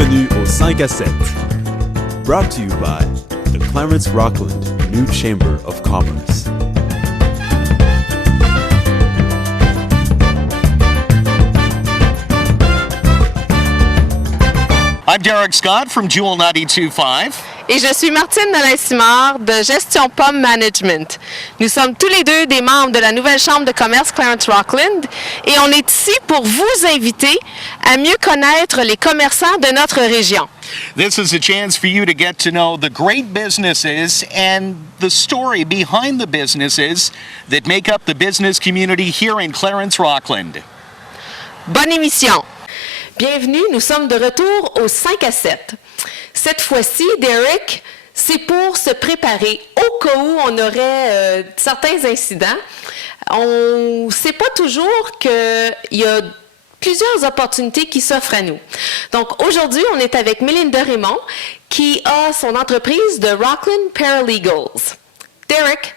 Bienvenue au 5 à 7. Brought to you by the Clarence Rockland New Chamber of Commerce. I'm Derrick Scott from Jewel 92.5. Et je suis Martine Raymond de Gestion Pomme Management. Nous sommes tous les deux des membres de la nouvelle chambre de commerce Clarence Rockland et on est ici pour vous inviter à mieux connaître les commerçants de notre région. This is a chance for you to get to know the great businesses and the story behind the businesses that make up the business community here in Clarence Rockland. Bonne émission! Bienvenue, nous sommes de retour au 5 à 7. Cette fois-ci, Derrick, c'est pour se préparer au cas où on aurait certains incidents. On ne sait pas toujours qu'il y a plusieurs opportunités qui s'offrent à nous. Donc aujourd'hui, on est avec Melinda Raymond qui a son entreprise de Rockland Paralegals. Derrick,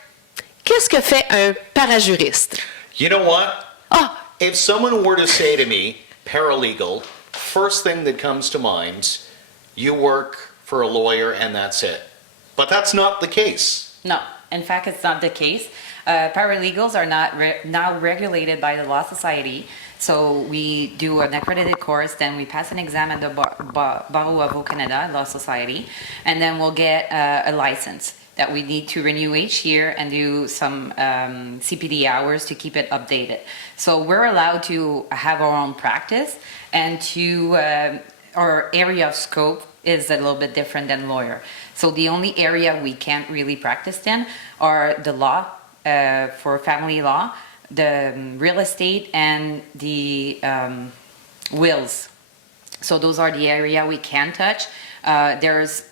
qu'est-ce que fait un parajuriste? You know what? If someone were to say to me, paralegal, first thing that comes to mind, you work for a lawyer and that's it. But that's not the case. No, in fact, it's not the case. Paralegals are not now regulated by the Law Society. So we do an accredited course, then we pass an exam at the Barreau of Canada, Law Society, and then we'll get a license that we need to renew each year and do some CPD hours to keep it updated. So we're allowed to have our own practice, and our area of scope is a little bit different than lawyer. So the only area we can't really practice in are the law, for family law, the real estate, and the wills. So those are the area we can touch. There's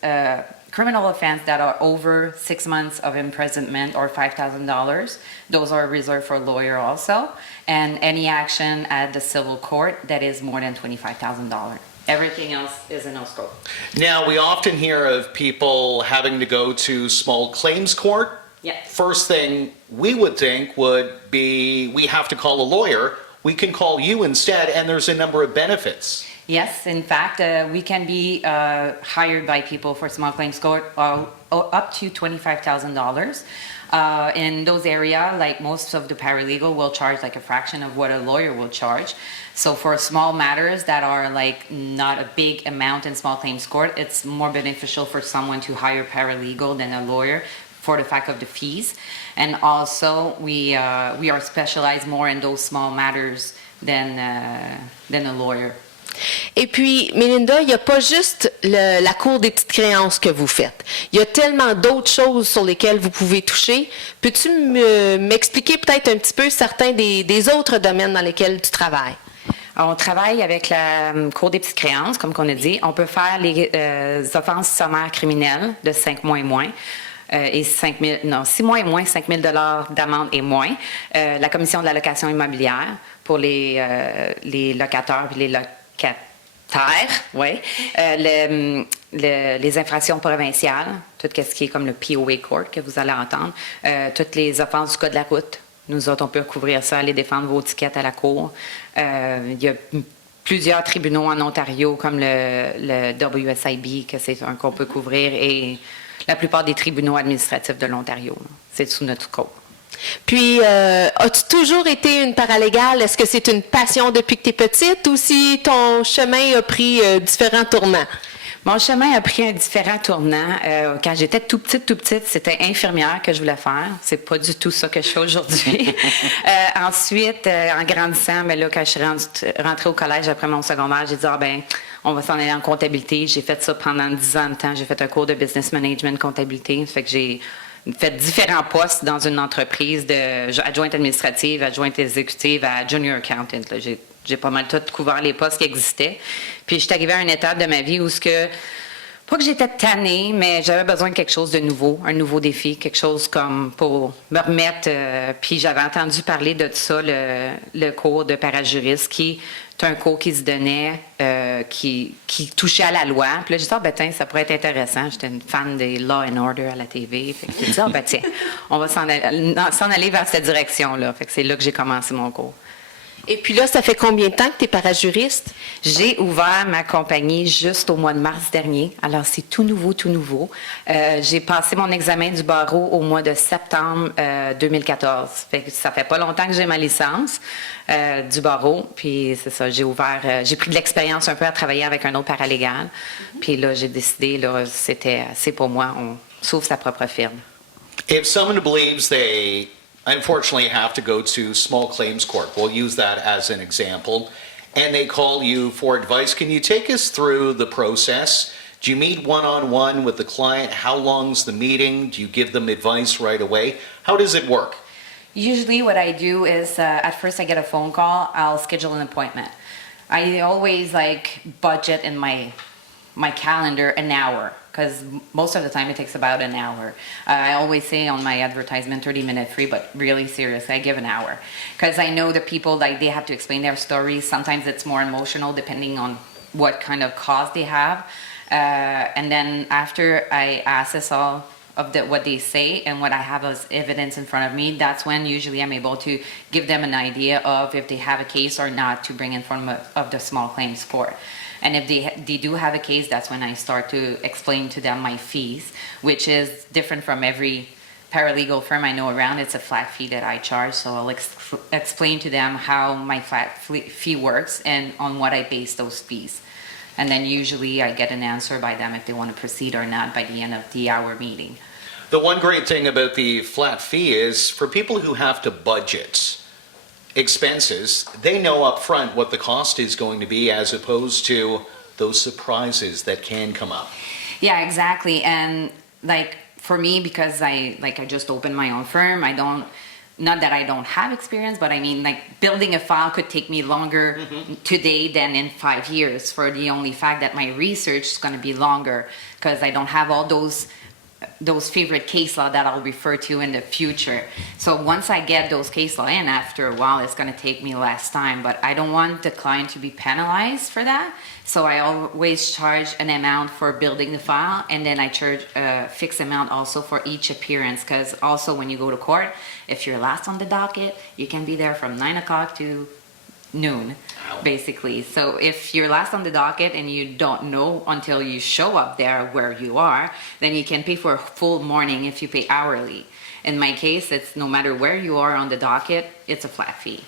criminal offense that are over 6 months of imprisonment or $5,000. Those are reserved for a lawyer also. And any action at the civil court that is more than $25,000. Everything else is in no scope. Now, we often hear of people having to go to small claims court. Yeah. First thing we would think would be we have to call a lawyer. We can call you instead, and there's a number of benefits. Yes, in fact, we can be hired by people for small claims court up to $25,000. In those areas, like most of the paralegal will charge like a fraction of what a lawyer will charge. So for small matters that are like not a big amount in small claims court, it's more beneficial for someone to hire paralegal than a lawyer for the fact of the fees. And also we are specialized more in those small matters than a lawyer. Et puis, Melinda, il n'y a pas juste la cour des petites créances que vous faites. Il y a tellement d'autres choses sur lesquelles vous pouvez toucher. Peux-tu m'expliquer peut-être un petit peu certains des autres domaines dans lesquels tu travailles? On travaille avec la cour des petites créances, comme on a dit. On peut faire les offenses sommaires criminelles de 5 mois et moins. Et 6 mois et moins, 5 000 $ d'amende et moins. La commission de la location immobilière pour les locataires et les locataires, oui. Les infractions provinciales, tout ce qui est comme le POA Court que vous allez entendre, toutes les offenses du code de la route. Nous autres, on peut couvrir ça, aller défendre vos tickets à la cour. Il y a plusieurs tribunaux en Ontario, comme le WSIB, que c'est un qu'on peut couvrir, et la plupart des tribunaux administratifs de l'Ontario. C'est sous notre scope. Puis, as-tu toujours été une paralégale? Est-ce que c'est une passion depuis que tu es petite ou si ton chemin a pris différents tournants? Mon chemin a pris un différent tournant. Quand j'étais tout petite, c'était infirmière que je voulais faire. C'est pas du tout ça que je fais aujourd'hui. Ensuite, en grandissant, là, quand je suis rentrée au collège après mon secondaire, j'ai dit, on va s'en aller en comptabilité. J'ai fait ça pendant 10 ans de temps. J'ai fait un cours de business management, comptabilité. Ça fait que j'ai fait différents postes dans une entreprise d'adjointe administrative, adjointe exécutive à junior accountant. Là, j'ai pas mal tout couvert les postes qui existaient. Puis je suis arrivée à une étape de ma vie où pas que j'étais tannée, mais j'avais besoin de quelque chose de nouveau, un nouveau défi, quelque chose comme pour me remettre. Puis j'avais entendu parler de ça, le cours de parajuriste, qui est un cours qui se donnait, qui touchait à la loi. Puis là, j'ai dit, tiens, ça pourrait être intéressant. J'étais une fan des Law and Order à la TV. Fait que j'ai dit, tiens, on va s'en aller vers cette direction-là. Fait que c'est là que j'ai commencé mon cours. Et puis là, ça fait combien de temps que tu es parajuriste? J'ai ouvert ma compagnie juste au mois de mars dernier. Alors, c'est tout nouveau, tout nouveau. J'ai passé mon examen du barreau au mois de septembre 2014. Ça fait pas longtemps que j'ai ma licence du barreau. Puis c'est ça, j'ai pris de l'expérience un peu à travailler avec un autre paralégal. Puis là, j'ai décidé, là, c'est pour moi, on s'ouvre sa propre firme. If someone believes they unfortunately have to go to small claims court, we'll use that as an example, and they call you for advice, can you take us through the process? Do you meet one-on-one with the client? How long's the meeting? Do you give them advice right away? How does it work? Usually what I do is at first I get a phone call, I'll schedule an appointment. I always budget in my calendar an hour, because most of the time it takes about an hour. I always say on my advertisement 30-minute free, but really seriously, I give an hour. Because I know the people, they have to explain their stories. Sometimes it's more emotional depending on what kind of cause they have. And then after I assess all of what they say and what I have as evidence in front of me, that's when usually I'm able to give them an idea of if they have a case or not to bring in front of the small claims court. And if they do have a case, that's when I start to explain to them my fees, which is different from every paralegal firm I know around. It's a flat fee that I charge, so I'll explain to them how my flat fee works and on what I base those fees. And then usually I get an answer by them if they want to proceed or not by the end of the hour meeting. The one great thing about the flat fee is for people who have to budget expenses, they know up front what the cost is going to be as opposed to those surprises that can come up. Yeah, exactly. And for me, because I just opened my own firm, not that I don't have experience, but I mean, building a file could take me longer today than in 5 years, for the only fact that my research is going to be longer because I don't have all those favorite case law that I'll refer to in the future. So once I get those case law in, after a while, it's going to take me less time. But I don't want the client to be penalized for that. So I always charge an amount for building the file, and then I charge a fixed amount also for each appearance. Because also when you go to court, if you're last on the docket, you can be there from 9 o'clock to noon, basically. So if you're last on the docket and you don't know until you show up there where you are, then you can pay for a full morning if you pay hourly. In my case, it's no matter where you are on the docket, it's a flat fee.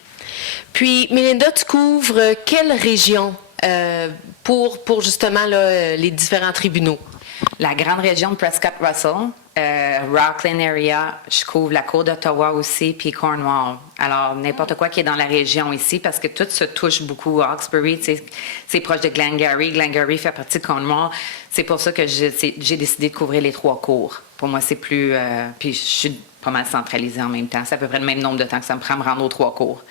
Puis, Melinda, tu couvres quelle région pour justement là, les différents tribunaux? La grande région de Prescott-Russell, Rockland area, je couvre la Côte d'Ottawa aussi, puis Cornwall. Alors, n'importe quoi qui est dans la région ici, parce que tout se touche beaucoup. Hawkesbury, c'est proche de Glengarry. Glengarry fait partie de Cornwall. C'est pour ça que j'ai décidé de couvrir les 3 cours. Pour moi, c'est plus... puis je suis pas mal centralisée en même temps. C'est à peu près le même nombre de temps que ça me prend me rendre aux 3 cours.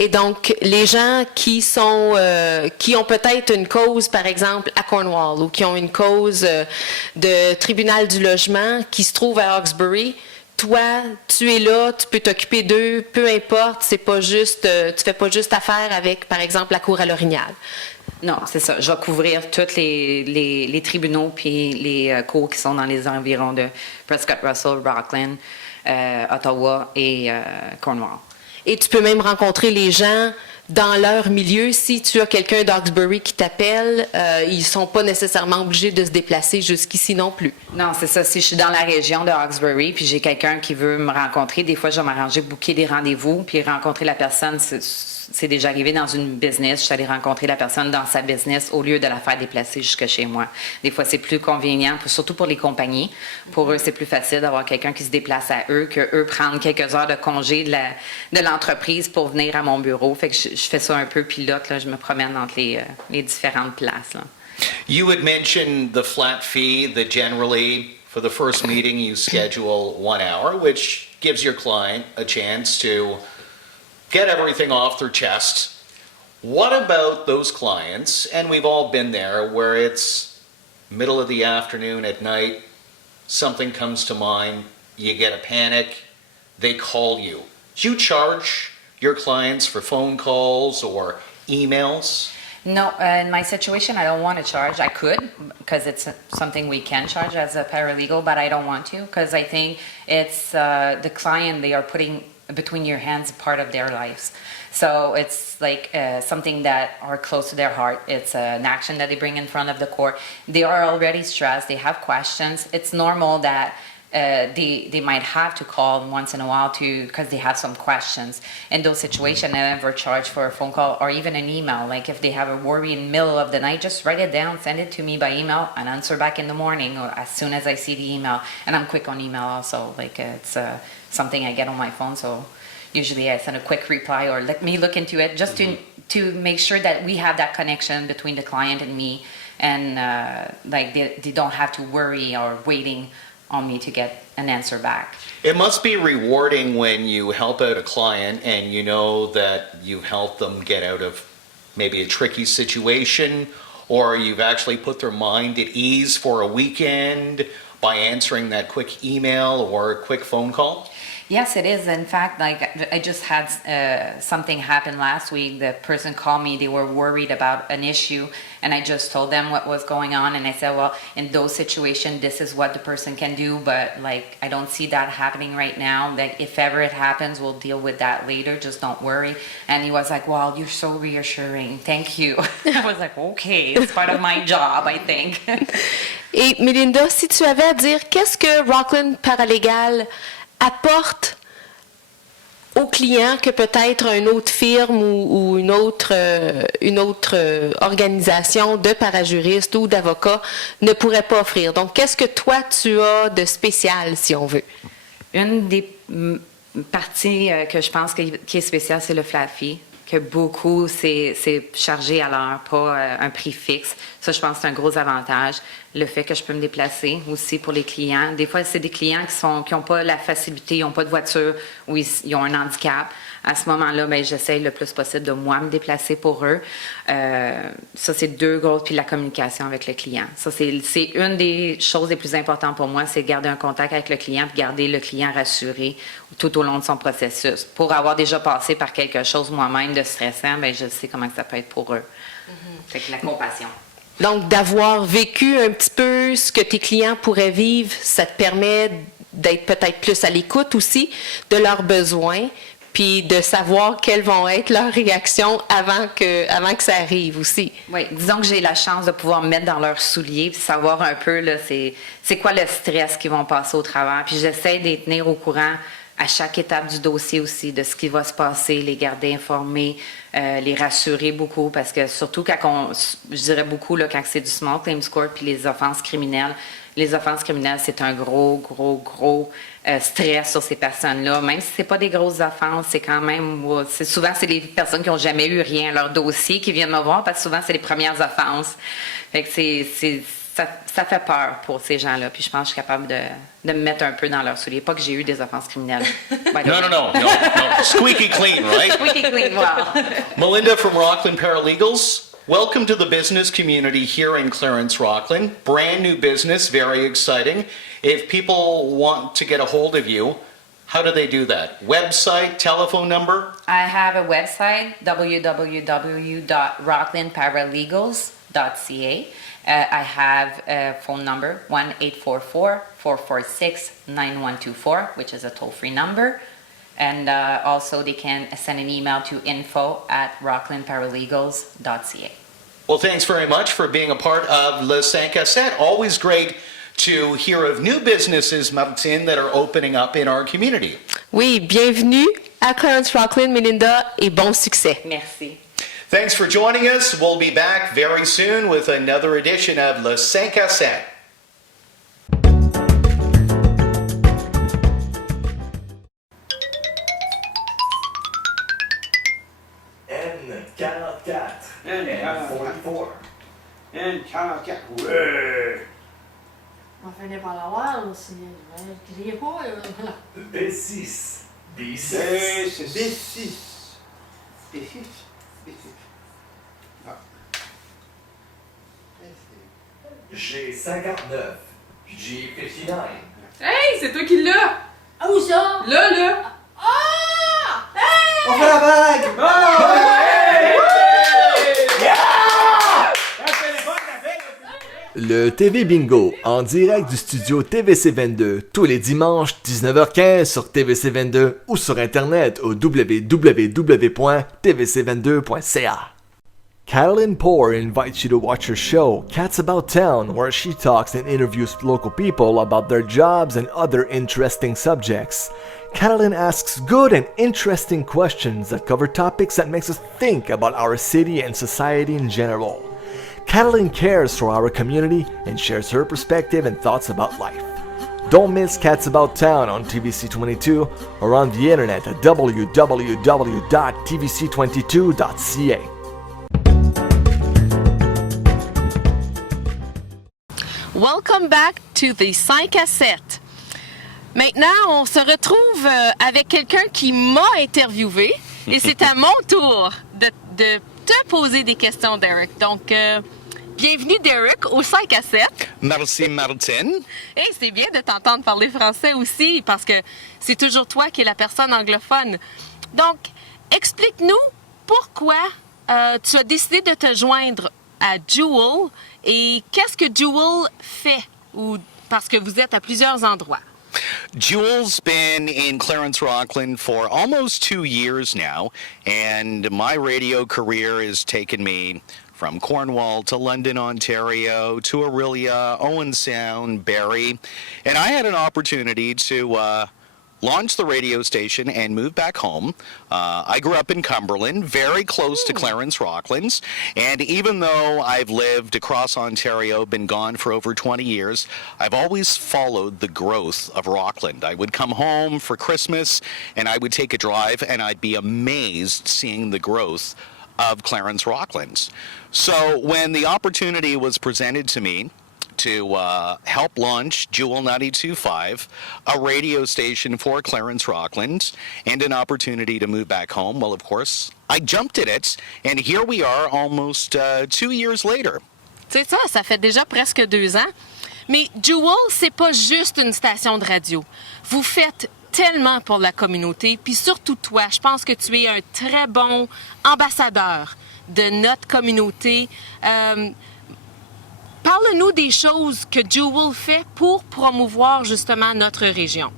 Et donc, les gens qui ont peut-être une cause, par exemple, à Cornwall, ou qui ont une cause de tribunal du logement qui se trouve à Hawkesbury, toi, tu es là, tu peux t'occuper d'eux, peu importe, c'est pas juste, tu fais pas juste affaire avec, par exemple, la cour à l'Orignal. Non, c'est ça. Je vais couvrir tous les tribunaux puis les cours qui sont dans les environs de Prescott-Russell, Rockland, Ottawa et Cornwall. Et tu peux même rencontrer les gens dans leur milieu. Si tu as quelqu'un d'Hawkesbury qui t'appelle, ils ne sont pas nécessairement obligés de se déplacer jusqu'ici non plus. Non, c'est ça. Si je suis dans la région de Hawkesbury puis j'ai quelqu'un qui veut me rencontrer, des fois, je vais m'arranger, booker des rendez-vous puis rencontrer la personne. C'est déjà arrivé dans une business. Je suis allée rencontrer la personne dans sa business au lieu de la faire déplacer jusque chez moi. Des fois, c'est plus convenient, surtout pour les compagnies. Pour eux, c'est plus facile d'avoir quelqu'un qui se déplace à eux que eux prendre quelques heures de congé de l'entreprise pour venir à mon bureau. Fait que je fais ça un peu pilote. Là, je me promène entre les différentes places. Là. You had mentioned the flat fee that generally, for the first meeting, you schedule 1 hour, which gives your client a chance to get everything off their chest. What about those clients, and we've all been there, where it's middle of the afternoon at night, something comes to mind, you get a panic, they call you. Do you charge your clients for phone calls or emails? No, in my situation, I don't want to charge. I could, because it's something we can charge as a paralegal, but I don't want to, because I think it's the client, they are putting between your hands part of their lives. So it's like something that are close to their heart. It's an action that they bring in front of the court. They are already stressed. They have questions. It's normal that they might have to call once in a while because they have some questions. In those situations, I never charge for a phone call or even an email. Like if they have a worry in the middle of the night, just write it down, send it to me by email, and answer back in the morning or as soon as I see the email. And I'm quick on email also. Like it's something I get on my phone, so usually I send a quick reply or let me look into it just to make sure that we have that connection between the client and me, and like they don't have to worry or waiting on me to get an answer back. It must be rewarding when you help out a client and you know that you've helped them get out of maybe a tricky situation, or you've actually put their mind at ease for a weekend by answering that quick email or a quick phone call. Yes, it is. In fact, like I just had something happen last week. The person called me. They were worried about an issue, and I just told them what was going on. And I said, well, in those situations, this is what the person can do. But like, I don't see that happening right now. Like, if ever it happens, we'll deal with that later. Just don't worry. And he was like, wow, you're so reassuring. Thank you. I was like, okay, it's part of my job, I think. Et Melinda, si tu avais à dire, qu'est-ce que Rockland Paralegals apporte aux clients que peut-être une autre firme ou une autre organisation de parajuristes ou d'avocats ne pourrait pas offrir. Donc, qu'est-ce que toi, tu as de spécial, si on veut? Une des parties que je pense qui est spéciale, c'est le flat fee, que beaucoup, c'est chargé à l'heure, pas un prix fixe. Ça, je pense que c'est un gros avantage. Le fait que je peux me déplacer aussi pour les clients. Des fois, c'est des clients qui n'ont pas la facilité, ils n'ont pas de voiture ou ils ont un handicap. À ce moment-là, ben, j'essaye le plus possible de moi me déplacer pour eux. Ça, c'est deux grosses. Puis la communication avec le client. Ça, c'est une des choses les plus importantes pour moi, c'est garder un contact avec le client puis garder le client rassuré tout au long de son processus. Pour avoir déjà passé par quelque chose moi-même de stressant, ben, je sais comment ça peut être pour eux. Fait que la compassion. Donc, d'avoir vécu un petit peu ce que tes clients pourraient vivre, ça te permet d'être peut-être plus à l'écoute aussi de leurs besoins, puis de savoir quelles vont être leurs réactions avant que ça arrive aussi. Oui, disons que j'ai la chance de pouvoir me mettre dans leurs souliers puis savoir un peu, là, c'est quoi le stress qu'ils vont passer au travers. Puis j'essaie de les tenir au courant à chaque étape du dossier aussi, de ce qui va se passer, les garder informés, les rassurer beaucoup, parce que surtout je dirais beaucoup là, quand c'est du small claims court puis les offenses criminelles, c'est un gros stress sur ces personnes-là. Même si c'est pas des grosses offenses, c'est quand même... souvent, c'est les personnes qui n'ont jamais eu rien à leur dossier qui viennent me voir, parce que souvent, c'est les premières offenses. Fait que ça fait peur pour ces gens-là. Puis je pense que je suis capable de me mettre un peu dans leurs souliers. Pas que j'ai eu des offenses criminelles. No. Squeaky clean, right? Squeaky clean, wow. Melinda from Rockland Paralegals, welcome to the business community here in Clarence, Rockland. Brand new business, very exciting. If people want to get a hold of you, how do they do that? Website, telephone number? I have a website, www.rocklandparalegals.ca. I have a phone number, 1-844-446-9124, which is a toll-free number. And also they can send an email to info@rocklandparalegals.ca. Well, thanks very much for being a part of Le 5 à 7. Always great to hear of new businesses, Martine, that are opening up in our community. Oui, bienvenue à Clarence Rockland, Melinda, et bon succès. Merci. Thanks for joining us. We'll be back very soon with another edition of Le 5 à 7. N44. N44. N44. Ouais. On finit par l'avoir, là, c'est... Criez pas, là. B6. B6. B6. B6. G59. G59. Hey, c'est toi qui l'as! Ah, où ça? Là! Ah! Hey! On fait la vague! Oh! Yeah! Yeah! Le TV Bingo, en direct du studio TVC22, tous les dimanches 19h15 sur TVC22 ou sur internet au www.tvc22.ca. Catalin Poor invites you to watch her show, Cats About Town, where she talks and interviews local people about their jobs and other interesting subjects. Catalin asks good and interesting questions that cover topics that makes us think about our city and society in general. Catalin cares for our community and shares her perspective and thoughts about life. Don't miss Cats About Town on TVC22 or on the internet at www.tvc22.ca. Welcome back to the 5 à 7. Maintenant, on se retrouve avec quelqu'un qui m'a interviewé et c'est à mon tour de te poser des questions, Derrick. Donc, bienvenue, Derrick, au 5 à 7. Merci, Martine. Et c'est bien de t'entendre parler français aussi parce que c'est toujours toi qui es la personne anglophone. Donc, explique-nous pourquoi tu as décidé de te joindre à Jewel et qu'est-ce que Jewel fait parce que vous êtes à plusieurs endroits. Jewel's been in Clarence, Rockland for almost 2 years now, and my radio career has taken me from Cornwall to London, Ontario, to Orillia, Owen Sound, Barrie, and I had an opportunity to launched the radio station and moved back home. I grew up in Cumberland, very close to Clarence, Rocklands, and even though I've lived across Ontario, been gone for over 20 years, I've always followed the growth of Rockland. I would come home for Christmas and I would take a drive and I'd be amazed seeing the growth of Clarence, Rocklands. So when the opportunity was presented to me to help launch Jewel 92.5, a radio station for Clarence, Rockland, and an opportunity to move back home. Well, of course, I jumped at it, and here we are almost 2 years later. C'est ça, ça fait déjà presque 2 ans. Mais Jewel, c'est pas juste une station de radio. Vous faites tellement pour la communauté, puis surtout toi, je pense que tu es un très bon ambassadeur de notre communauté. Parle-nous des choses que Jewel fait pour promouvoir justement notre région.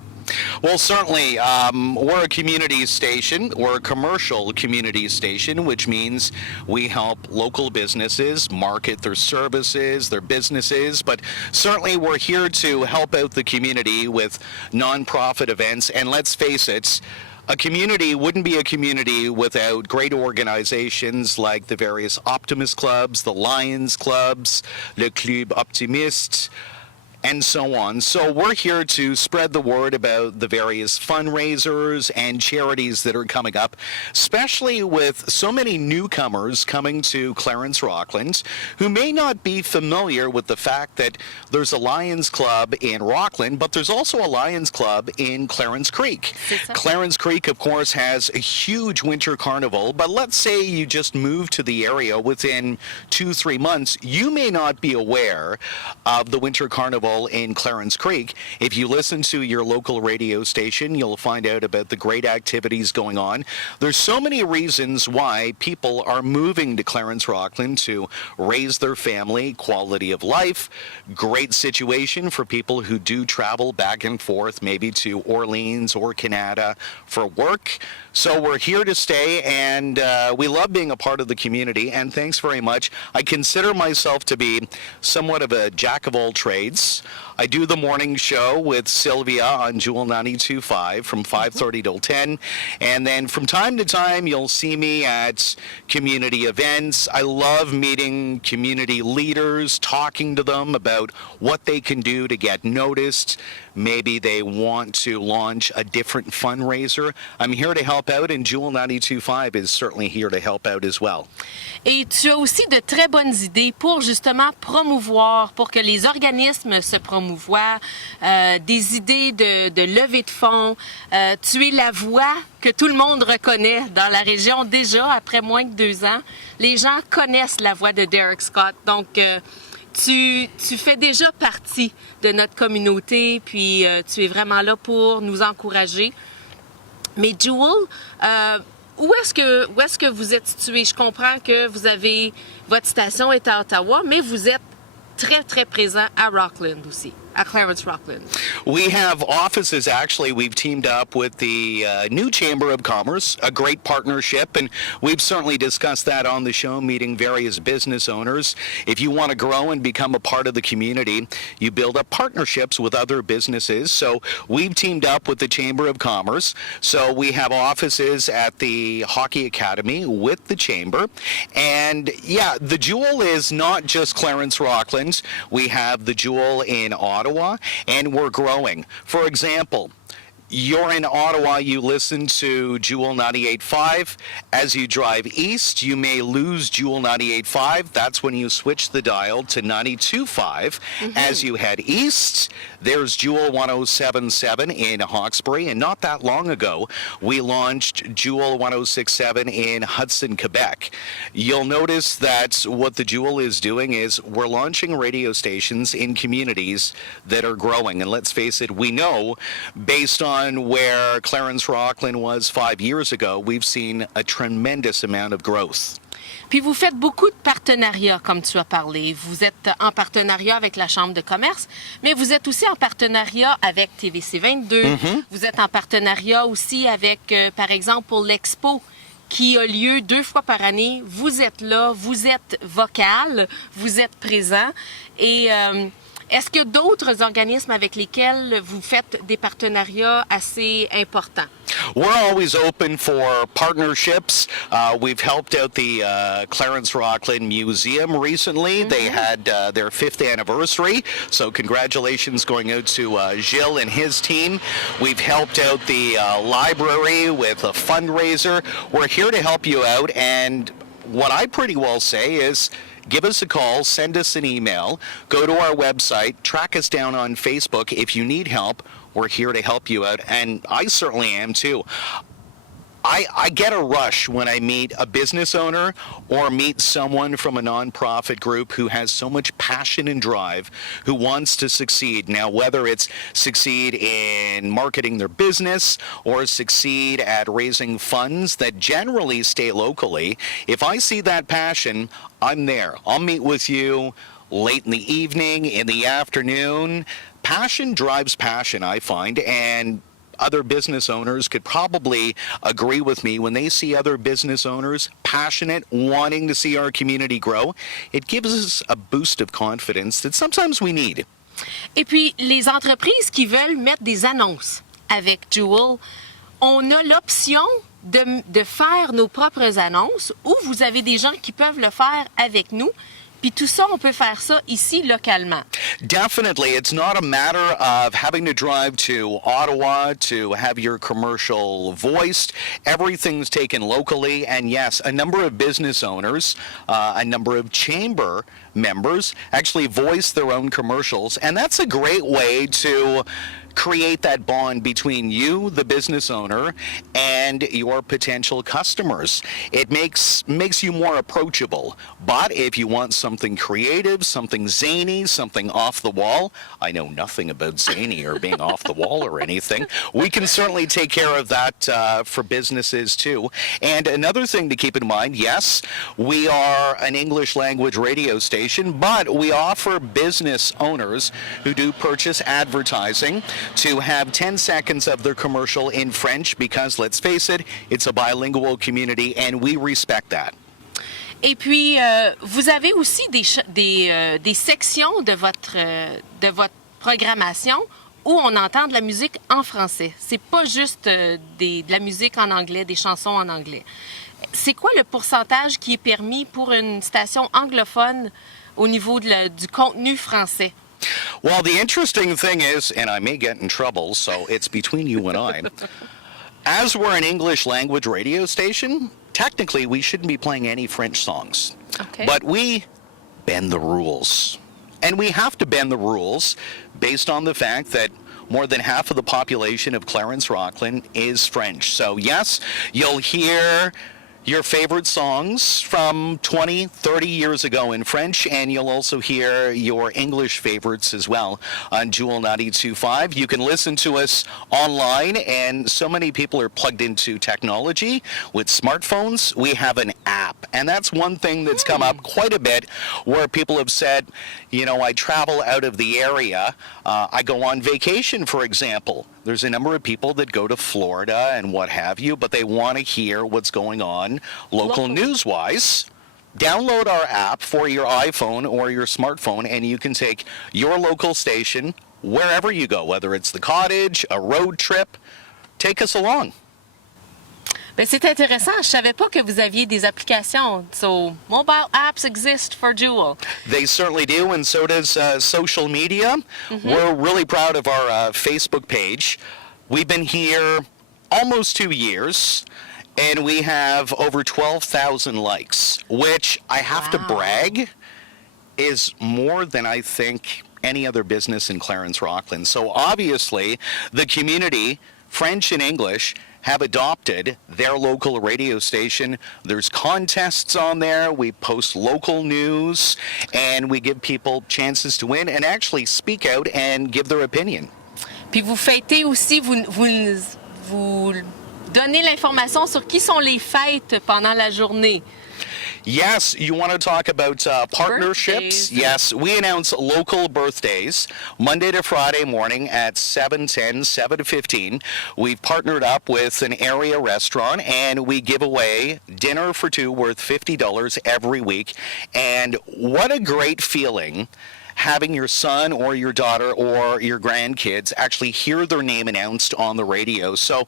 Well, certainly, we're a community station. We're a commercial community station, which means we help local businesses market their services, their businesses, but certainly we're here to help out the community with nonprofit events. And let's face it, a community wouldn't be a community without great organizations like the various Optimist clubs, the Lions clubs, Le Club Optimiste, and so on. So we're here to spread the word about the various fundraisers and charities that are coming up, especially with so many newcomers coming to Clarence, Rockland, who may not be familiar with the fact that there's a Lions Club in Rockland, but there's also a Lions Club in Clarence Creek. Clarence Creek, of course, has a huge winter carnival, but let's say you just moved to the area within 2-3 months, you may not be aware of the winter carnival in Clarence Creek. If you listen to your local radio station, you'll find out about the great activities going on. There's so many reasons why people are moving to Clarence, Rockland to raise their family, quality of life, great situation for people who do travel back and forth, maybe to Orleans or Canada for work. So we're here to stay, and we love being a part of the community, and thanks very much. I consider myself to be somewhat of a jack of all trades. I do the morning show with Sylvia on Jewel 92.5 from 5:30 till 10. And then from time to time, you'll see me at community events. I love meeting community leaders, talking to them about what they can do to get noticed. Maybe they want to launch a different fundraiser. I'm here to help out, and Jewel 92.5 is certainly here to help out as well. Et tu as aussi de très bonnes idées pour justement promouvoir, pour que les organismes se promouvoient, des idées de levée de fonds. Tu es la voix que tout le monde reconnaît dans la région déjà après moins de 2 ans. Les gens connaissent la voix de Derrick Scott, donc tu fais déjà partie de notre communauté, puis tu es vraiment là pour nous encourager. Mais Jewel, où est-ce que vous êtes situé? Je comprends que votre station est à Ottawa, mais vous êtes très, très présent à Rockland aussi, à Clarence Rockland. We have offices, actually, we've teamed up with the new Chamber of Commerce, a great partnership, and we've certainly discussed that on the show, meeting various business owners. If you want to grow and become a part of the community, you build up partnerships with other businesses. So we've teamed up with the Chamber of Commerce. So we have offices at the Hockey Academy with the Chamber. And yeah, the Jewel is not just Clarence Rockland. We have the Jewel in Ottawa, and we're growing. For example, you're in Ottawa, you listen to Jewel 98.5. As you drive east, you may lose Jewel 98.5. That's when you switch the dial to 92.5. As you head east, there's Jewel 107.7 in Hawkesbury. And not that long ago, we launched Jewel 106.7 in Hudson, Quebec. You'll notice that what the Jewel is doing is we're launching radio stations in communities that are growing. And let's face it, we know based on where Clarence Rockland was 5 years ago, we've seen a tremendous amount of growth. Puis vous faites beaucoup de partenariats, comme tu as parlé. Vous êtes en partenariat avec la Chambre de commerce, mais vous êtes aussi en partenariat avec TVC 22. Vous êtes en partenariat aussi avec, par exemple, pour l'Expo, qui a lieu 2 fois par année. Vous êtes là, vous êtes vocal, vous êtes présent. Et est-ce qu'il y a d'autres organismes avec lesquels vous faites des partenariats assez importants? We're always open for partnerships. We've helped out the Clarence Rockland Museum recently. They had their 5th anniversary, so congratulations going out to Gilles and his team. We've helped out the library with a fundraiser. We're here to help you out, and what I pretty well say is give us a call, send us an email, go to our website, track us down on Facebook. If you need help, we're here to help you out, and I certainly am too. I get a rush when I meet a business owner or meet someone from a nonprofit group who has so much passion and drive, who wants to succeed. Now, whether it's succeed in marketing their business or succeed at raising funds that generally stay locally, if I see that passion, I'm there. I'll meet with you late in the evening, in the afternoon. Passion drives passion, I find, and other business owners could probably agree with me. When they see other business owners passionate, wanting to see our community grow, it gives us a boost of confidence that sometimes we need. Et puis, les entreprises qui veulent mettre des annonces avec Jewel, on a l'option de faire nos propres annonces, ou vous avez des gens qui peuvent le faire avec nous. Puis tout ça, on peut faire ça ici, localement. Definitely. It's not a matter of having to drive to Ottawa to have your commercial voiced. Everything's taken locally. And yes, a number of business owners, a number of chamber members actually voice their own commercials. And that's a great way to create that bond between you, the business owner, and your potential customers. It makes you more approachable. But if you want something creative, something zany, something off the wall, I know nothing about zany or being off the wall or anything. We can certainly take care of that for businesses too. And another thing to keep in mind, yes, we are an English language radio station, but we offer business owners who do purchase advertising to have 10 seconds of their commercial in French because, let's face it, it's a bilingual community and we respect that. Et puis, vous avez aussi des sections de votre programmation où on entend de la musique en français. C'est pas juste de la musique en anglais, des chansons en anglais. C'est quoi le pourcentage qui est permis pour une station anglophone au niveau du contenu français? Well, the interesting thing is, and I may get in trouble, so it's between you and I, as we're an English language radio station, technically we shouldn't be playing any French songs. Okay. But we bend the rules. And we have to bend the rules based on the fact that more than half of the population of Clarence Rockland is French. So yes, you'll hear your favorite songs from 20, 30 years ago in French, and you'll also hear your English favorites as well on Jewel 92.5. You can listen to us online, and so many people are plugged into technology with smartphones. We have an app, and that's one thing that's come up quite a bit where people have said, you know, I travel out of the area, I go on vacation, for example. There's a number of people that go to Florida and what have you, but they want to hear what's going on local news-wise. Download our app for your iPhone or your smartphone, and you can take your local station wherever you go, whether it's the cottage, a road trip. Take us along. Ben, c'est intéressant. Je savais pas que vous aviez des applications. So, mobile apps exist for Jewel. They certainly do, and so does social media. We're really proud of our Facebook page. We've been here almost 2 years, and we have over 12,000 likes, which I have to brag is more than I think any other business in Clarence Rockland. So obviously, the community, French and English, have adopted their local radio station. There's contests on there. We post local news, and we give people chances to win and actually speak out and give their opinion. Puis vous fêtez aussi, vous donnez l'information sur qui sont les fêtes pendant la journée. Yes, you want to talk about partnerships? Birthdays. Yes, we announce local birthdays Monday to Friday morning at 7:10, 7 to 15. We've partnered up with an area restaurant, and we give away dinner for two worth $50 every week. And what a great feeling having your son or your daughter or your grandkids actually hear their name announced on the radio. So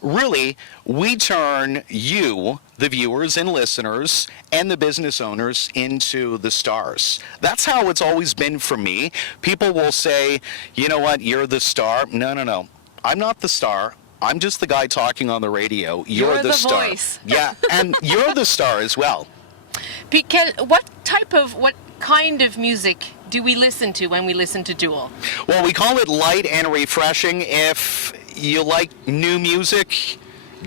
really, we turn you, the viewers and listeners, and the business owners into the stars. That's how it's always been for me. People will say, you know what, you're the star. No. I'm not the star. I'm just the guy talking on the radio. You're the star. Voice. Yeah, and you're the star as well. Puis what kind of music do we listen to when we listen to Jewel? Well, we call it light and refreshing. If you like new music,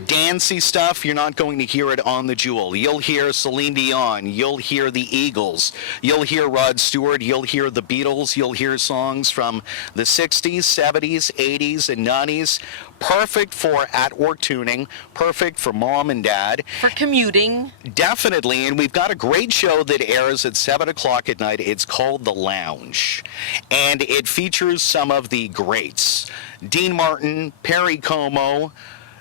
dancey stuff, you're not going to hear it on the Jewel. You'll hear Celine Dion, you'll hear the Eagles, you'll hear Rod Stewart, you'll hear the Beatles, you'll hear songs from the 60s, 70s, 80s, and 90s. Perfect for at-work tuning, perfect for mom and dad. For commuting. Definitely, and we've got a great show that airs at 7 o'clock at night. It's called The Lounge, and it features some of the greats. Dean Martin, Perry Como,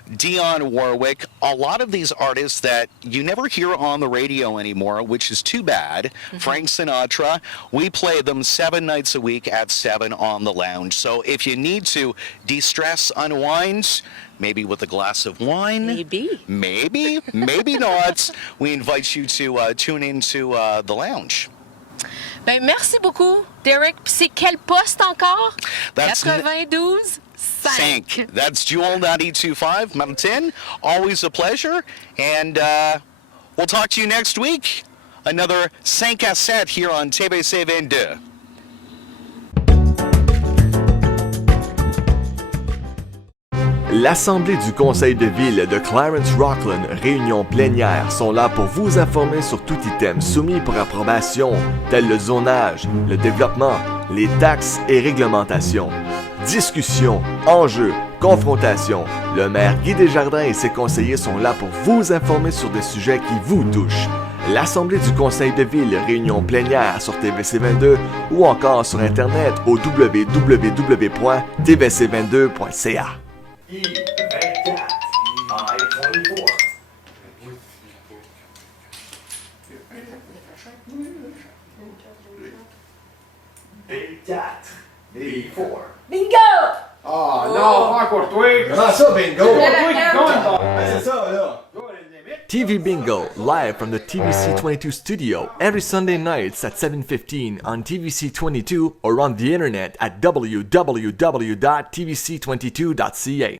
Dionne Warwick, a lot of these artists that you never hear on the radio anymore, which is too bad. Frank Sinatra, we play them 7 nights a week at 7 on The Lounge. So if you need to de-stress, unwind, maybe with a glass of wine. Maybe not. We invite you to tune into The Lounge. Ben, merci beaucoup, Derrick. Puis c'est quel poste encore? That's 92. Sank. That's Jewel 92.5. Martine, always a pleasure. And we'll talk to you next week. Another 5 à 7 here on TVC 22. L'Assemblée du Conseil de Ville de Clarence Rockland, réunion plénière, sont là pour vous informer sur tout item soumis pour approbation, tel le zonage, le développement, les taxes et réglementations. Discussions, enjeux, confrontations. Le maire Guy Desjardins et ses conseillers sont là pour vous informer sur des sujets qui vous touchent. L'Assemblée du Conseil de Ville, réunion plénière sur TVC 22 ou encore sur Internet au www.tvc22.ca. E24, I24. B4, B4. Bingo! Ah non, pas encore toi. Comment ça, bingo? C'est ça, là. TV Bingo, live from the TVC 22 studio every Sunday nights at 7:15 on TVC 22 or on the internet at www.tvc22.ca.